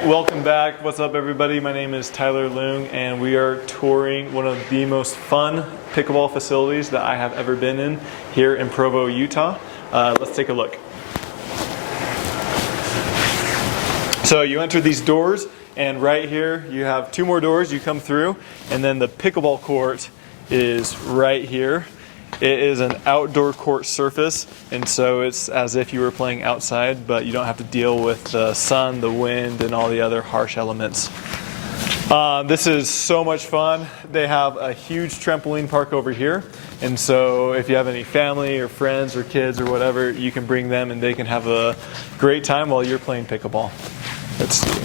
right, welcome back. What's up, everybody? My name is Tyler Leung, and we are touring one of the most fun pickleball facilities that I have ever been in here in Provo, Utah. Let's take a look. So you enter these doors, and right here you have two more doors you come through, and then the pickleball court is right here. It is an outdoor court surface, and so it's as if you were playing outside, but you don't have to deal with the sun, the wind, and all the other harsh elements. This is so much fun. They have a huge trampoline park over here, and so if you have any family or friends or kids or whatever, you can bring them and they can have a great time while you're playing pickleball. Let's see.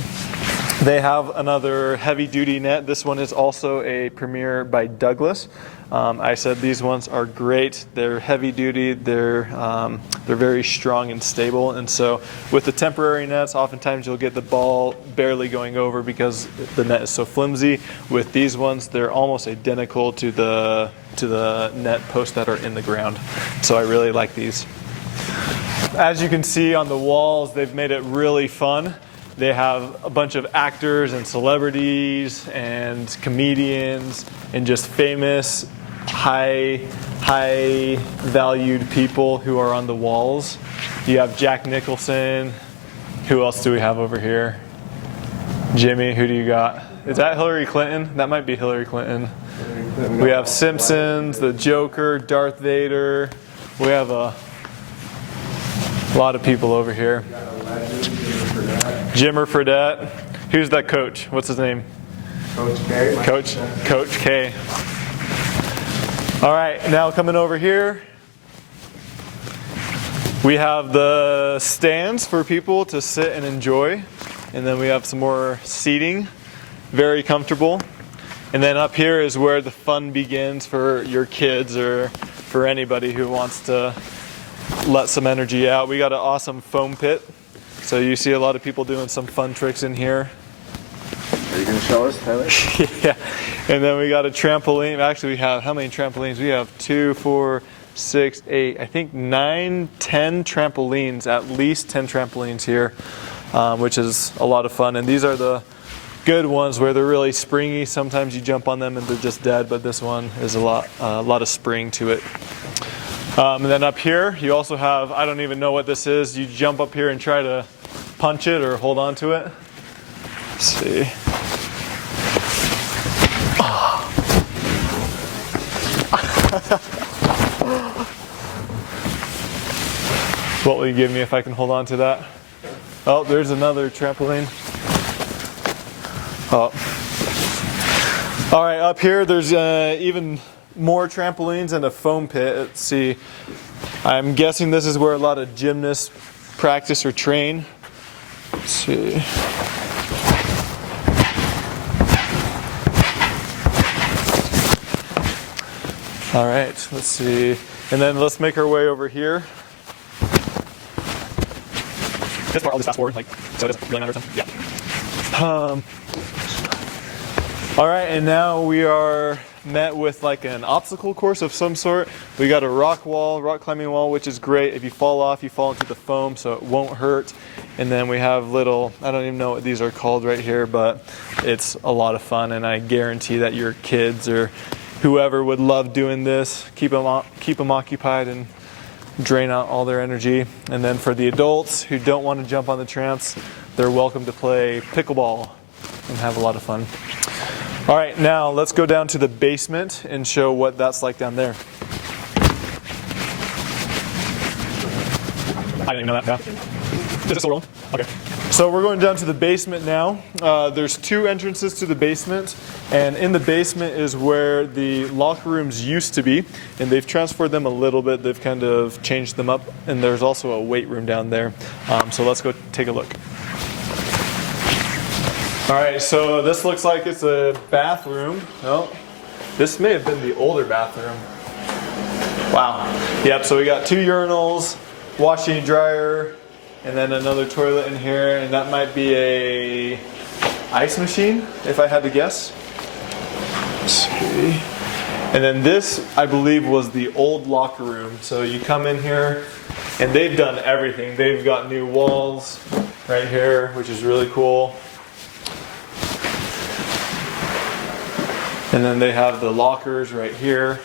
They have another heavy-duty net. This one is also a Premier by Douglas. I said these ones are great. They're heavy-duty. They're very strong and stable. And so with the temporary nets, oftentimes you'll get the ball barely going over because the net is so flimsy. With these ones, they're almost identical to the net posts that are in the ground. So I really like these. As you can see on the walls, they've made it really fun. They have a bunch of actors and celebrities and comedians and just famous, high valued people who are on the walls. You have Jack Nicholson. Who else do we have over here? Jimmy, who do you got? Is that Hillary Clinton? That might be Hillary Clinton. We have Simpsons, the Joker, Darth Vader. We have a lot of people over here. Jimmer Fredette. Who's that coach? What's his name? Coach K. Coach K. All right, now coming over here, we have the stands for people to sit and enjoy. And then we have some more seating, very comfortable. And then up here is where the fun begins for your kids or for anybody who wants to let some energy out. We got an awesome foam pit. So you see a lot of people doing some fun tricks in here. Are you going to show us, Tyler? Yeah. And then we got a trampoline. Actually, we have, how many trampolines? We have 2, 4, 6, 8, I think 9, 10 trampolines, at least 10 trampolines here, which is a lot of fun. And these are the good ones where they're really springy. Sometimes you jump on them and they're just dead, but this one is a lot of spring to it. And then up here, you also have, I don't even know what this is. You jump up here and try to punch it or hold on to it. Let's see. What will you give me if I can hold on to that? Oh, there's another trampoline. Oh. All right, up here, there's even more trampolines and a foam pit. Let's see. I'm guessing this is where a lot of gymnasts practice or train. Let's see. All right, let's see. And then let's make our way over here. This part I'll just fast forward, like, so it doesn't really matter. Yeah. All right, and now we are met with like an obstacle course of some sort. We got a rock climbing wall, which is great. If you fall off, you fall into the foam, so it won't hurt. And then we have little, I don't even know what these are called right here, but it's a lot of fun, and I guarantee that your kids or whoever would love doing this. Keep them occupied and drain out all their energy. And then for the adults who don't want to jump on the tramps, they're welcome to play pickleball and have a lot of fun. All right, now let's go down to the basement and show what that's like down there. I didn't even know that. Yeah. Is it still rolling? Okay. So we're going down to the basement now. There's 2 entrances to the basement, and in the basement is where the locker rooms used to be, and they've transferred them a little bit. They've kind of changed them up, and there's also a weight room down there. So let's go take a look. All right, so this looks like it's a bathroom. No, this may have been the older bathroom. Wow. Yep, so we got 2 urinals, washing and dryer, and then another toilet in here, and that might be a ice machine, if I had to guess. Let's see. And then this, I believe, was the old locker room. So you come in here, and they've done everything. They've got new walls right here, which is really cool. And then they have the lockers right here.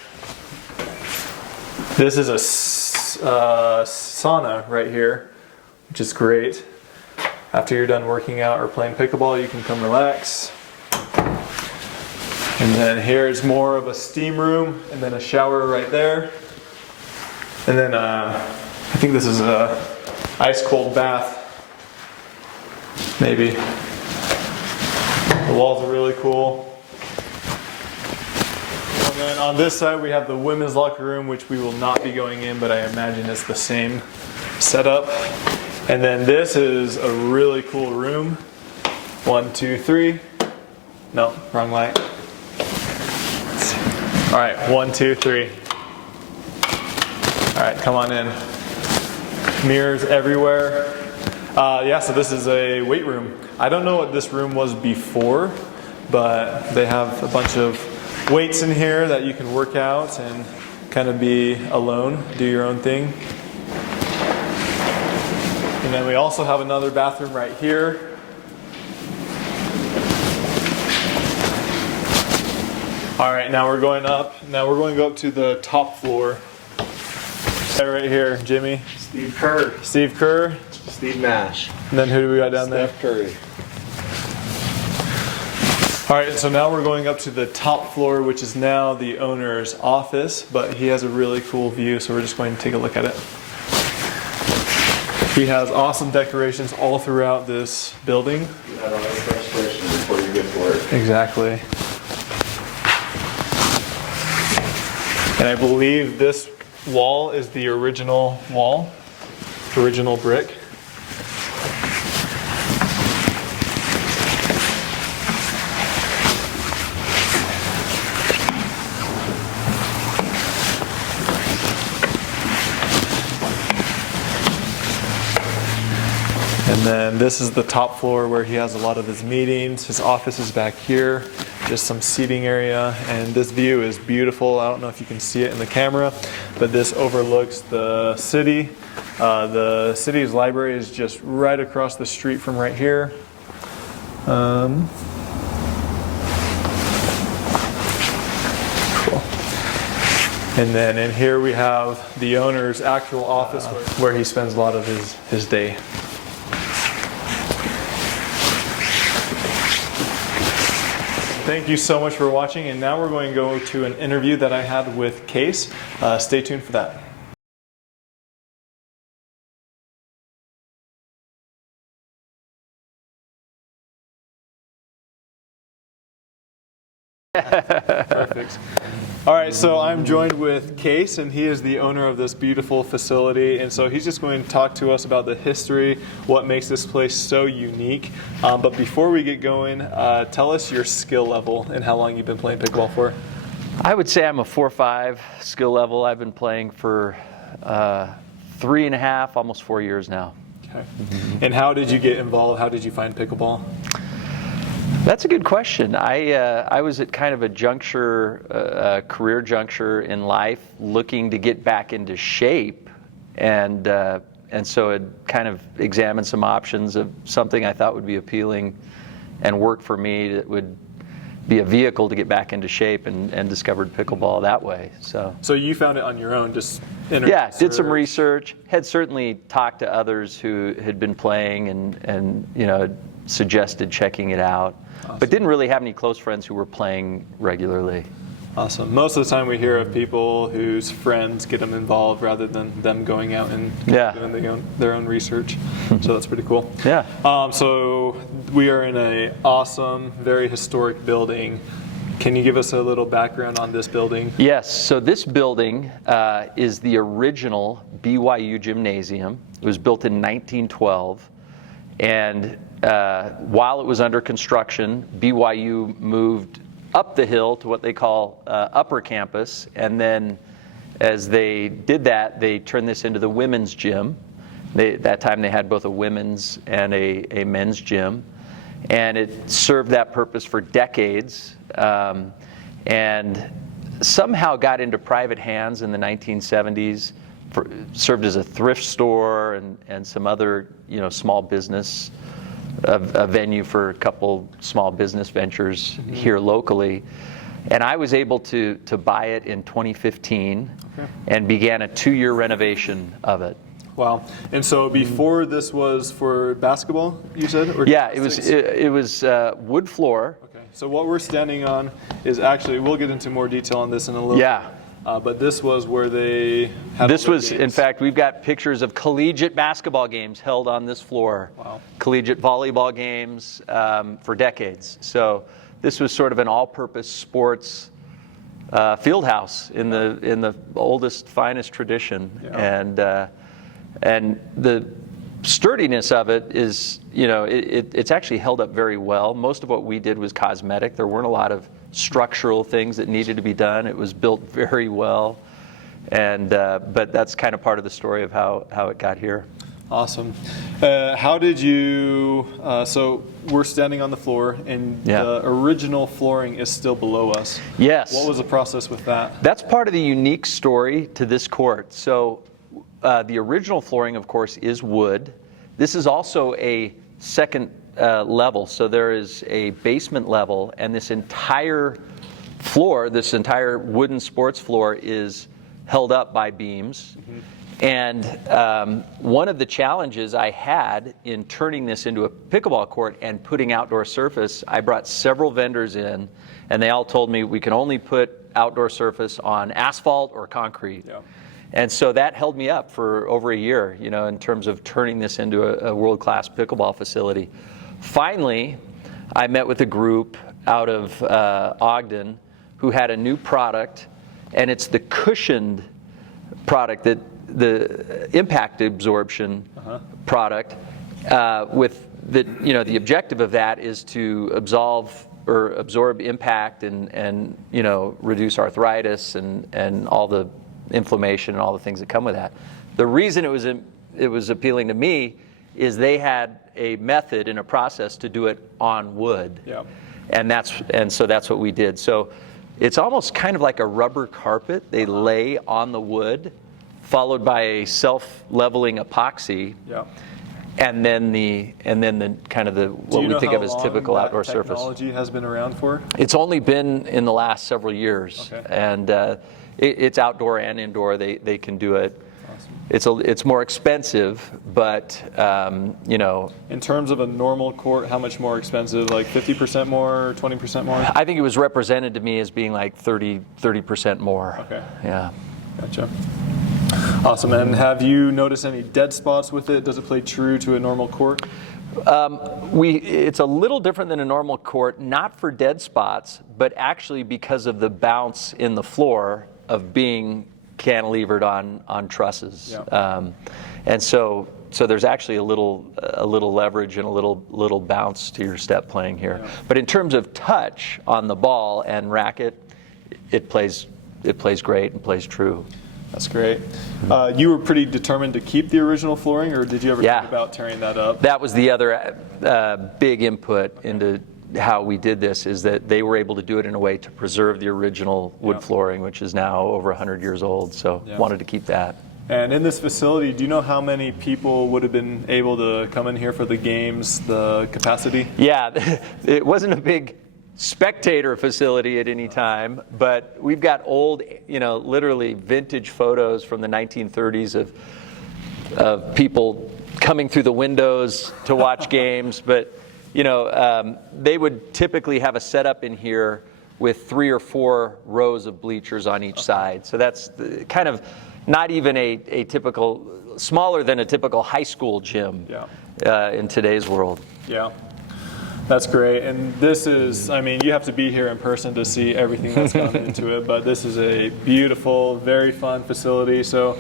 This is a sauna right here, which is great. After you're done working out or playing pickleball, you can come relax. And then here is more of a steam room, and then a shower right there. And then I think this is a ice cold bath, maybe. The walls are really cool. And then on this side we have the women's locker room, which we will not be going in, but I imagine it's the same setup. And then this is a really cool room. 1, 2, 3. No, wrong light. All right, 1, 2, 3. All right, come on in. Mirrors everywhere. Yeah, so this is a weight room. I don't know what this room was before, but they have a bunch of weights in here that you can work out and kind of be alone, do your own thing. And then we also have another bathroom right here. All right, now we're going up. Now we're going to go up to the top floor. Right here, Jimmy. Steve Kerr. Steve Kerr. Steve Nash. And then who do we got down there? Steph Curry. All right, so now we're going up to the top floor, which is now the owner's office, but he has a really cool view, so we're just going to take a look at it. He has awesome decorations all throughout this building. You had all the frustration before you get to work. Exactly. And I believe this wall is the original wall, original brick. And then this is the top floor where he has a lot of his meetings. His office is back here, just some seating area. And this view is beautiful. I don't know if you can see it in the camera, but this overlooks the city. The city's library is just right across the street from right here. Cool. And then in here we have the owner's actual office where he spends a lot of his day. Thank you so much for watching, and now we're going to go to an interview that I had with Case. Stay tuned for that. Perfect. All right, so I'm joined with Case, and he is the owner of this beautiful facility. And so he's just going to talk to us about the history, what makes this place so unique. But before we get going, tell us your skill level and how long you've been playing pickleball for. I would say I'm a 4-5 skill level. I've been playing for 3.5, almost 4 years now. Okay. And how did you get involved? How did you find pickleball? That's a good question. I was at kind of a juncture, a career juncture in life, looking to get back into shape, and so it kind of examined some options of something I thought would be appealing and work for me that would be a vehicle to get back into shape, and discovered pickleball that way. So you found it on your own, just did some research, had certainly talked to others who had been playing and suggested checking it out. Awesome. But didn't really have any close friends who were playing regularly. Awesome. Most of the time we hear of people whose friends get them involved rather than them going out and doing their own research. So that's pretty cool. Yeah. So we are in an awesome, very historic building. Can you give us a little background on this building? Yes. So this building is the original BYU gymnasium. It was built in 1912. And while it was under construction, BYU moved up the hill to what they call upper campus. And then as they did that, they turned this into the women's gym. That time they had both a women's and a men's gym. And it served that purpose for decades. And somehow got into private hands in the 1970s. Served as a thrift store and some other small business, a venue for a couple small business ventures here locally. And I was able to buy it in 2015 and began a 2-year renovation of it. Wow. And so before this was for basketball, you said? Or Yeah, it was wood floor. Okay. So what we're standing on is actually, we'll get into more detail on this in a little Yeah. bit. But this was where they had This all their was, in games. fact, we've got pictures of collegiate basketball games held on this floor. Wow. Collegiate volleyball games for decades. So this was sort of an all-purpose sports field house in the oldest, finest tradition. Yeah. And the sturdiness of it is, it's actually held up very well. Most of what we did was cosmetic. There weren't a lot of structural things that needed to be done. It was built very well, but that's kind of part of the story of how it got here. Awesome. How did you, so we're standing on the floor and the original flooring is still below us. Yes. What was the process with that? That's part of the unique story to this court. So the original flooring, of course, is wood. This is also a second level. So there is a basement level, and this entire floor, this entire wooden sports floor, is held up by beams. And one of the challenges I had in turning this into a pickleball court and putting outdoor surface, I brought several vendors in, and they all told me we can only put outdoor surface on asphalt or concrete. Yeah. And so that held me up for over a year, in terms of turning this into a world-class pickleball facility. Finally, I met with a group out of Ogden who had a new product, and it's the cushioned product, that the impact absorption product, with the objective of that is to absorb impact and reduce arthritis and all the inflammation and all the things that come with that. The reason it was appealing to me is they had a method and a process to do it on wood. Yeah. And so that's what we did. So it's almost kind of like a rubber carpet they lay on the wood, followed by a self-leveling epoxy. Yeah. And then the kind of what we think of as typical outdoor surface. Technology has been around for? It's only been in the last several years, and it's outdoor and indoor. They can do it. Awesome. It's more expensive, but In terms of a normal court, how much more expensive? Like 50% more, 20% more? I think it was represented to me as being like 30% more. Okay. Yeah. Gotcha. Awesome. And have you noticed any dead spots with it? Does it play true to a normal court? It's a little different than a normal court, not for dead spots, but actually because of the bounce in the floor of being cantilevered on trusses. Yeah. And so there's actually a little leverage and a little bounce to your step playing here. Yeah. But in terms of touch on the ball and racket, it plays great and plays true. That's great. You were pretty determined to keep the original flooring, or did you ever think about tearing that up? That was the other big input into how we did this, is that they were able to do it in a way to preserve the original wood flooring, which is now over 100 years old, so wanted to keep that. And in this facility, do you know how many people would have been able to come in here for the games, the capacity? Yeah, it wasn't a big spectator facility at any time, but we've got old, literally vintage photos from the 1930s of people coming through the windows to watch games. But they would typically have a setup in here with 3 or 4 rows of bleachers on each side. So that's kind of not even a typical, smaller than a typical high school gym in today's world. Yeah. That's great. And this is, you have to be here in person to see everything that's gone into it, but this is a beautiful, very fun facility. So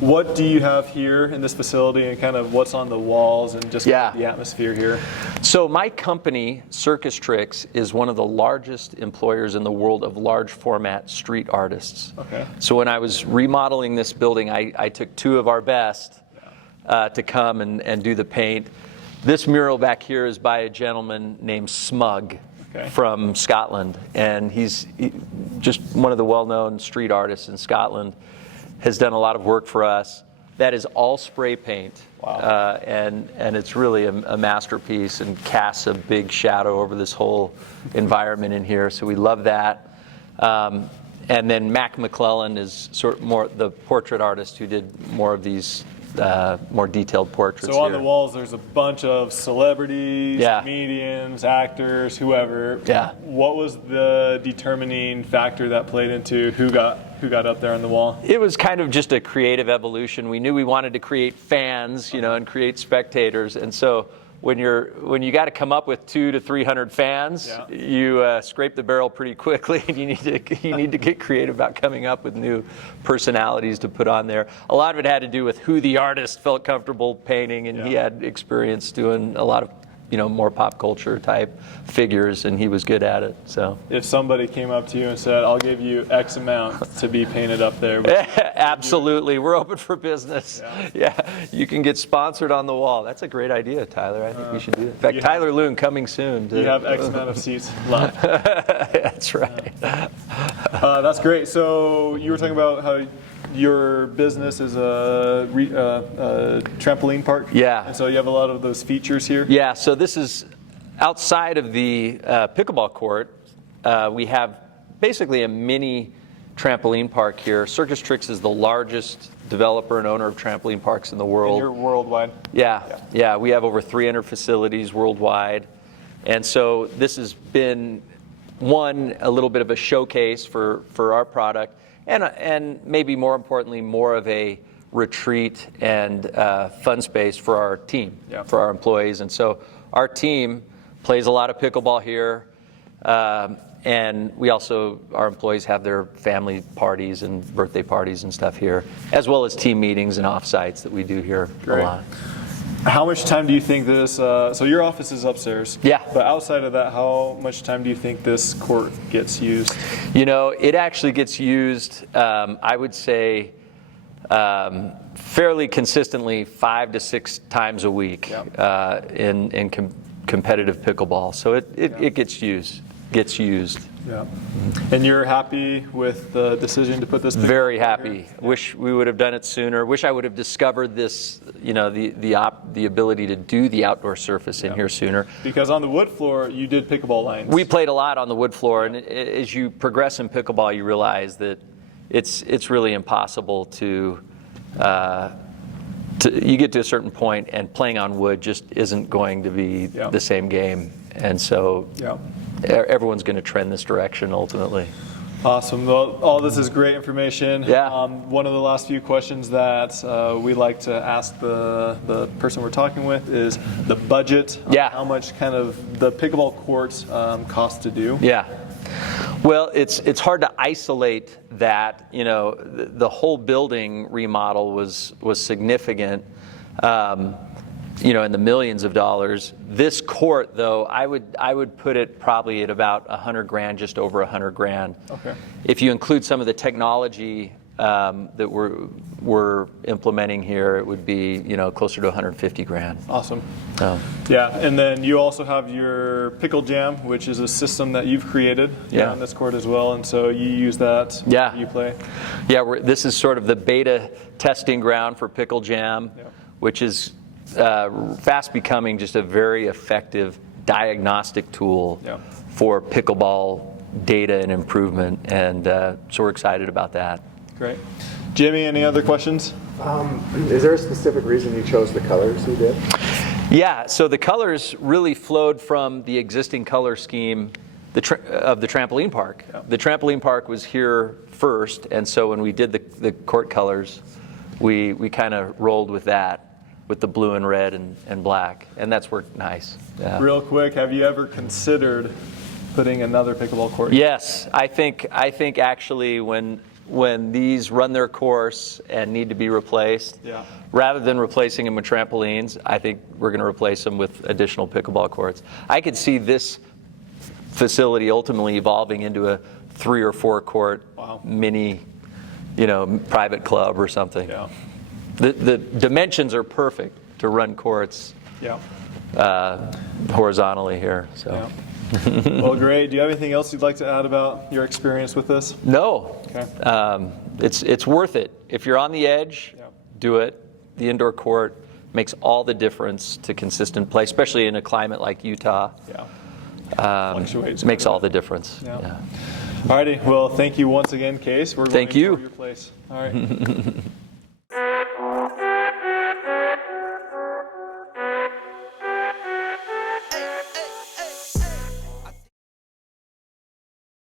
what do you have here in this facility, and kind of what's on the walls and just kind of the atmosphere here? So my company, Circus Tricks, is one of the largest employers in the world of large format street artists. Okay. So when I was remodeling this building, I took 2 of our best to come and do the paint. This mural back here is by a gentleman named Smug from Scotland, and he's just one of the well-known street artists in Scotland. Has done a lot of work for us. That is all spray paint. Wow. And it's really a masterpiece and casts a big shadow over this whole environment in here, so we love that. And then Mac McClellan is sort of more the portrait artist who did more of these more detailed portraits. So on here. the walls, there's a bunch of celebrities, Yeah. comedians, actors, whoever. Yeah. What was the determining factor that played into who got up there on the wall? It was kind of just a creative evolution. We knew we wanted to create fans, and create spectators. And so when you got to come up with 200 to 300 fans, Yeah. you scrape the barrel pretty quickly, and you need to get creative about coming up with new personalities to put on there. A lot of it had to do with who the artist felt comfortable painting, and he Yeah. had experience doing a lot of more pop culture type figures, and he was good at it. So If somebody came up to you and said, "I'll give you X amount to be painted up there," absolutely, we're open for business. Yeah, you can get sponsored on the wall. That's a great idea, Tyler. I think we should do that. In fact, Tyler Loon coming soon. you have X amount of seats left. That's right. That's great. So you were talking about how your business is a trampoline park. Yeah. And so you have a lot of those features here. Yeah, so this is outside of the pickleball court. We have basically a mini trampoline park here. Circus Tricks is the largest developer and owner of trampoline parks in the world. And you're worldwide. Yeah, we have over 300 facilities worldwide. And so this has been, a little bit of a showcase for our product, and maybe more importantly, more of a retreat and fun space for our team, for our employees. And so our team plays a lot of pickleball here. And we also, our employees have their family parties and birthday parties and stuff here, as well as team meetings and offsites that we do here a lot. How much time do you think this, so your office is upstairs. Yeah. But outside of that, how much time do you think this court gets used? It actually gets used, I would say, fairly consistently 5 to 6 times a week in competitive pickleball. So it gets used. Yeah. And you're happy with the decision to put this? Very happy. Here? Wish we would have done it sooner. Wish I would have discovered this, the ability to do the outdoor surface in here sooner. Because on the wood floor, you did pickleball lines. We played a lot on the wood floor, and as you progress in pickleball, you realize that it's really impossible to you get to a certain point, and playing on wood just isn't going to be the same game. And so everyone's going to trend this direction ultimately. Awesome. Well, all this is great information. Yeah. One of the last few questions that we like to ask the person we're talking with is the budget. How much kind of the pickleball courts cost to do? Yeah. Well, it's hard to isolate that. The whole building remodel was significant. In the millions of dollars. This court, though, I would put it probably at about $100,000, just over $100,000. Okay. If you include some of the technology that we're implementing here, it would be closer to $150,000. Awesome. Yeah, and then you also have your Pickle Jam, which is a system that you've created on this court as well, and so you use that. You play. Yeah, this is sort of the beta testing ground for Pickle Jam, which is fast becoming just a very effective diagnostic tool for pickleball data and improvement, and so we're excited about that. Great. Jimmy, any other questions? Is there a specific reason you chose the colors you did? Yeah, so the colors really flowed from the existing color scheme of the trampoline park. The trampoline park was here first, and so when we did the court colors, we kind of rolled with that, with the blue and red and black, and that's worked nice. Yeah. Real quick, have you ever considered putting another pickleball court? Yes, I think actually when these run their course and need to be replaced, rather than replacing them with trampolines, I think we're going to replace them with additional pickleball courts. I could see this facility ultimately evolving into a 3 or 4 court mini, private club or something. Yeah. The dimensions are perfect to run courts horizontally here. So. Well, great. Do you have anything else you'd like to add about your experience with this? No. Okay. It's worth it. If you're on the edge, do it. The indoor court makes all the difference to consistent play, especially in a climate like Utah. Fluctuates. Makes all the difference. Yeah. Alrighty, well, thank you once again, Case. We're going Thank to you. your place. All right.